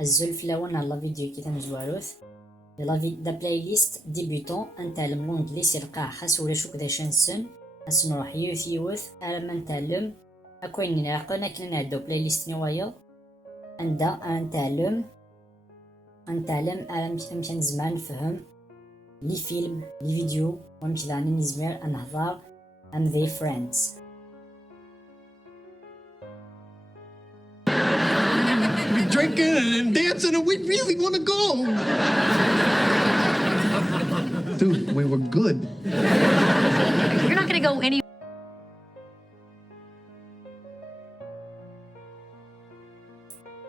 الزلف لون على فيديو كي تنزواروث دا بلايليست ديبيوتون نتعلم لونجلي سيرقاع خاص ولا شوك دا شانسون خاص نروح يوث ألم نتعلم أكوين نعقل كنا نعدو بلايليست نوايا عندها نتعلم أمشي نزمان نفهم لي فيلم لي فيديو ومشي داني نزمير نهضر I'm their friends. Drinking and dancing, and we really want to go. Dude, we were good. You're not going to go any.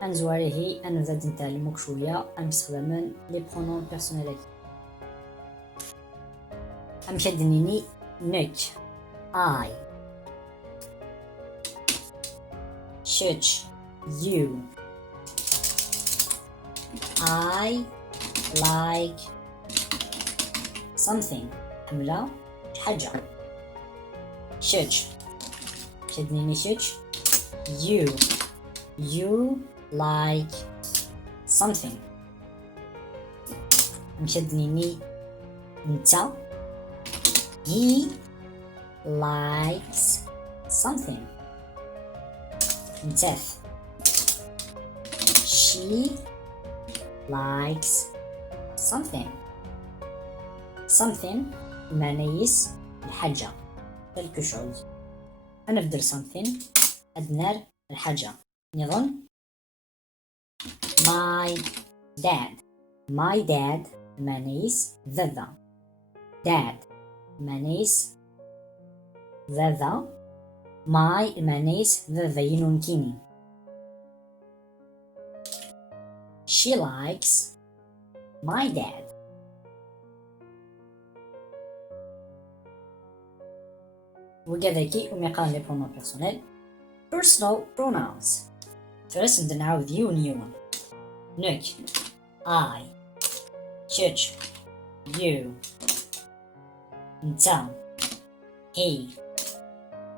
أنزواري هي أنا زاد نتعلموك شوية نستخدم لي برونوم بيرسونيل أمشدنيني نك I church you I like something حملة حاجة church شدنيني church you like something مشدنيني نتا he likes something nitheth she likes something معنيس الحاجة quelque chose أنا بدل something أدنر الحاجة نظن my dad معنيس ذا dad معنيس ذا my معنيس ذا ينونكيني she likes my dad وكذلك ومقام لي برونوم بيرسونيل personal pronouns first نعاود you نك I church you نتا he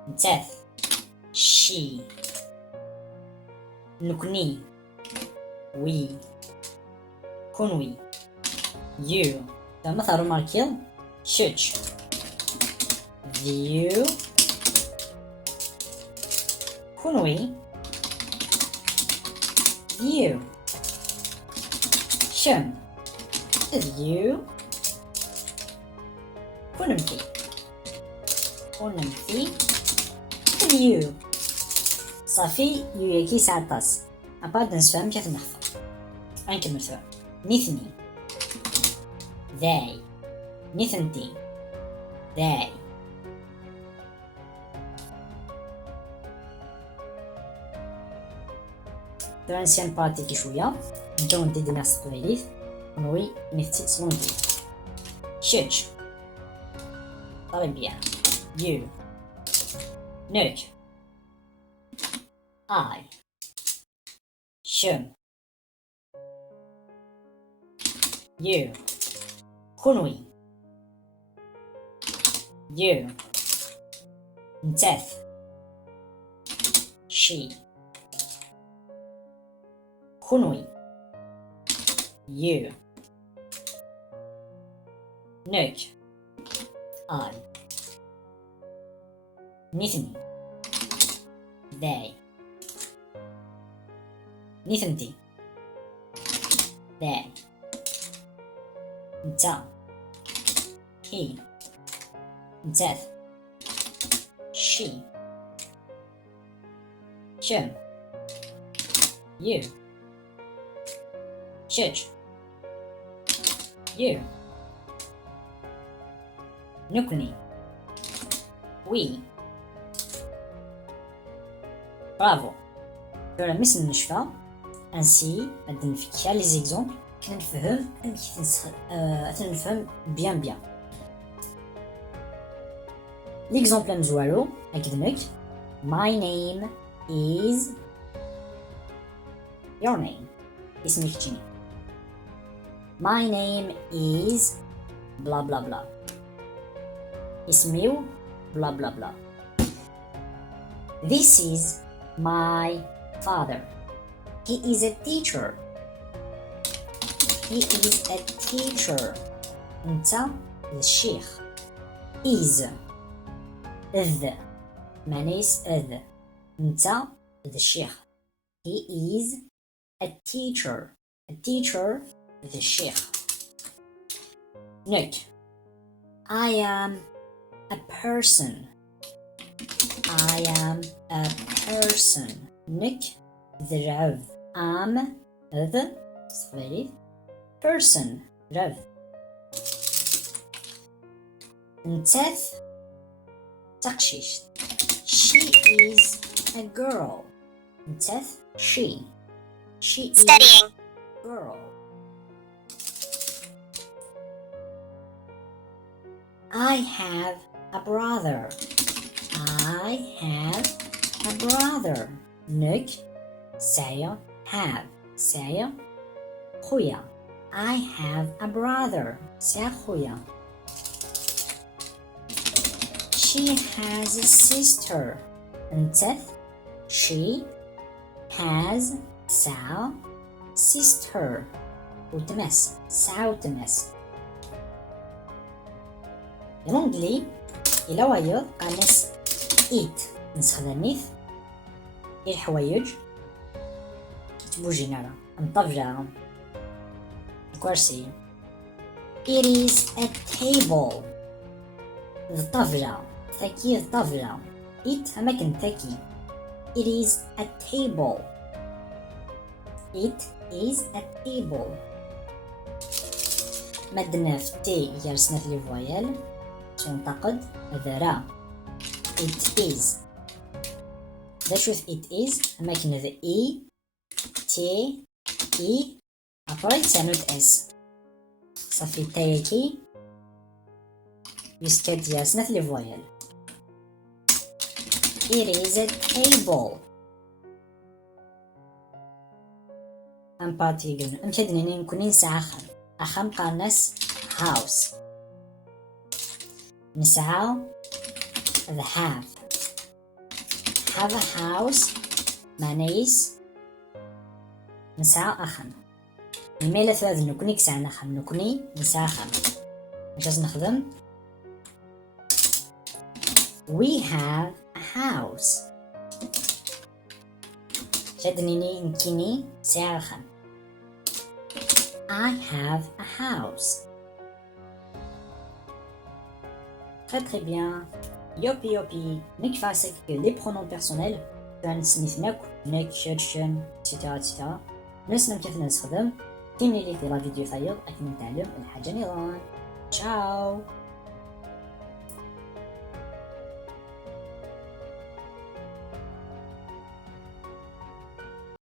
netta she nekni we kunwi you مثلا ماركيل church you kunwi you شم you kunemthi you صافي يويكي ساعطاس أبعد نسفهم كيف نحفظ أنكمل فهم nithni they nithenti they دابا نسيان بارتيكي شوية نبداو ندير نفس التغيير ونوي نفتي تصلونكي church طالب بيان you نك I شم you kunwi you nttath she kunwi you نك I nithni they nithenti they netta he nttath she شم you church you nekni we برافو دابا مس نشفى انسي غادي نفكها لي زيكزومبل كنا نفهم بيان ليكزومبل مزوالو اكدمك my name is your name اسمك تشيني my name is blah blah blah اسميو blah blah blah this is my father he is a teacher He is a teacher. أنت الشيخ. is ذ معنيس ذ أنت الشيخ. He is a teacher. A teacher الشيخ. Note: I am a person. I am a person. نك ذرعف am ذ صغيري person رف. نتاث تقشيش. She is a girl. نتاث she. She is Studying. a girl. I have a brother. I have a brother. نك سايا have سايا خويا. I have a brother. سا خويا. She has a sister. نتاث she has سا sister وتمس سا وتمس. الانجلي الى وايض قامس eat نستخدم نيث الحوايج تبوجينا نطبجة الكرسي. It is a table. الطاولة ثكي الطاولة. It أماكن ثكي. It is a table. It is a table. مدنا في تي يرسنا في الفويل تنتقد هذا را. It is. دا شوف it is أماكن هذا E T E أبراي تسانوت S صافي تايكي يسكت يرسنا في الفويل. It is a table. أمباتي قلنا أمكدني نكون نسعى أخم قارنس house. نسعى the have a house معنيس نسعى أخم. الميلة ثلاث نكوني كسعنا أخم نكوني نسعى أخم. مش نخدم we have a house. شدنيني نكيني سعى أخم. I have a house. Très bien. Yopi yopi. Nek fasek que les pronoms personnels كان نثنك نك شرشن etc. نسلم كيف نستخدم. كملي لي في لا فيديو ثايض أكمل تعلم الحاجة نظام. Ciao.